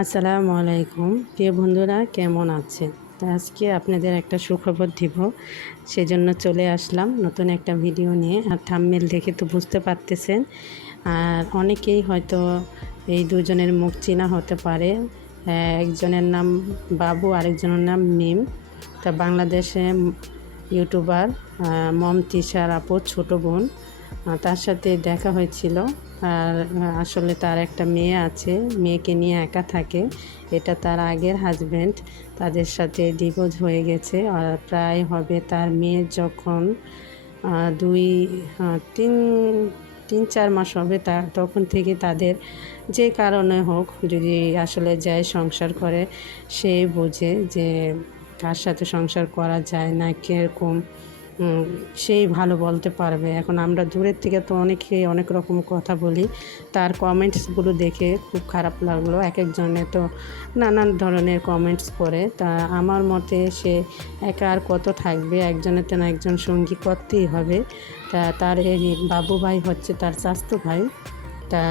আসসালামু আলাইকুম। প্রিয় বন্ধুরা, কেমন আছেন? আজকে আপনাদের একটা সুখবর দিব। সেজন্য চলে আসলাম নতুন একটা ভিডিও নিয়ে। আর থাম্মেল দেখে তো বুঝতে পারতেছেন। আর অনেকেই হয়তো এই দুজনের মুখ চেনা হতে পারে। একজনের নাম বাবু, আরেকজনের নাম মিম। তা বাংলাদেশে ইউটিউবার মম তিশার আপুর ছোটো বোন। তার সাথে দেখা হয়েছিল। আর আসলে তার একটা মেয়ে আছে, মেয়েকে নিয়ে একা থাকে। এটা তার আগের হাজব্যান্ড তাদের সাথে ডিভোর্স হয়ে গেছে। আর প্রায় হবে তার মেয়ের যখন দুই তিন তিন, চার মাস হবে তা, তখন থেকে তাদের যে কারণে হোক, যদি আসলে যায় সংসার করে, সে বোঝে যে কার সাথে সংসার করা যায় না, কীরকম। সেই ভালো বলতে পারবে। এখন আমরা দূরের থেকে তো অনেকে অনেক রকম কথা বলি। তার কমেন্টসগুলো দেখে খুব খারাপ লাগল। এক একজনে তো নানান ধরনের কমেন্টস করে। তা আমার মতে সে একা আর কত থাকবে? একজনের তো না একজন সঙ্গী করতেই হবে। তা তার এই বাবু ভাই হচ্ছে তার স্বাস্থ্য ভাই। তা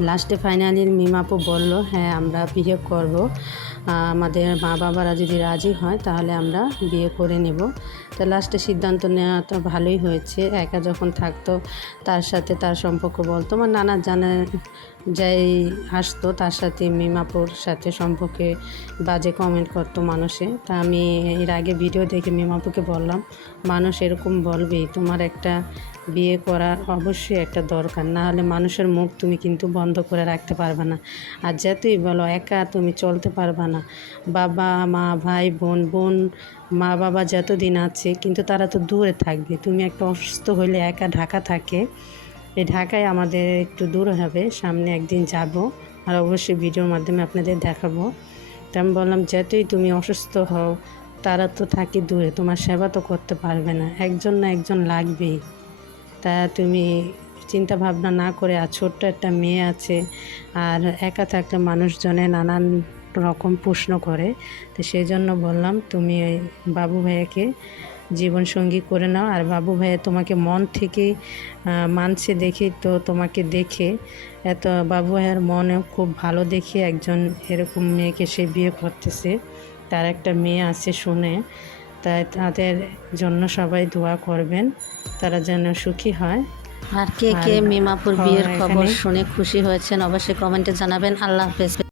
লাস্টে ফাইনালি মিমাপু বলল হ্যাঁ আমরা বিয়ে করব। আমাদের মা বাবারা যদি রাজি হয়, তাহলে আমরা বিয়ে করে নেব। তো লাস্টে সিদ্ধান্ত নেওয়া তো ভালোই হয়েছে। একা যখন থাকতো, তার সাথে তার সম্পর্ক বলতো। আমার নানা জানা যাই আসতো, তার সাথে মিমাপুর সাথে সম্পর্কে বাজে কমেন্ট করতো মানুষে। তা আমি এর আগে ভিডিও দেখে মিমাপুকে বললাম, মানুষ এরকম বলবেই, তোমার একটা বিয়ে করার অবশ্যই একটা দরকার। না হলে মানুষের মুখ তুমি কিন্তু বন্ধ করে রাখতে পারবে না। আর যতই বলো, একা তুমি চলতে পারবে না। বাবা, মা, ভাই, বোন বোন, মা, বাবা যতদিন আছে, কিন্তু তারা তো দূরে থাকবে। তুমি একটা অসুস্থ হলে একা ঢাকা থাকে। এই ঢাকায় আমাদের একটু দূর হবে। সামনে একদিন যাব আর অবশ্যই ভিডিওর মাধ্যমে আপনাদের দেখাবো। তা আমি বললাম, যতই তুমি অসুস্থ হও, তারা তো থাকে দূরে। তোমার সেবা তো করতে পারবে না। একজন না একজন লাগবেই। তা তুমি চিন্তা ভাবনা না করে, আর ছোট্ট একটা মেয়ে আছে, আর একা থাকলে মানুষজনে নানান রকম প্রশ্ন করে। তো সেই জন্য বললাম তুমি ওই বাবু ভাইয়াকে জীবনসঙ্গী করে নাও। আর বাবু ভাইয়া তোমাকে মন থেকেই আহ, মানছে দেখে তো তোমাকে দেখে। এত বাবু ভাইয়ার মনে খুব ভালো দেখে একজন এরকম মেয়েকে সে বিয়ে করতেছে। তার একটা মেয়ে আছে শুনে। তাই তাদের জন্য সবাই দোয়া করবেন তারা যেন সুখী হয়। আর কে কে মিমাপুর বিয়ের খবর শুনে খুশি হয়েছেন অবশ্যই কমেন্টে জানাবেন। আল্লাহ হাফেজ।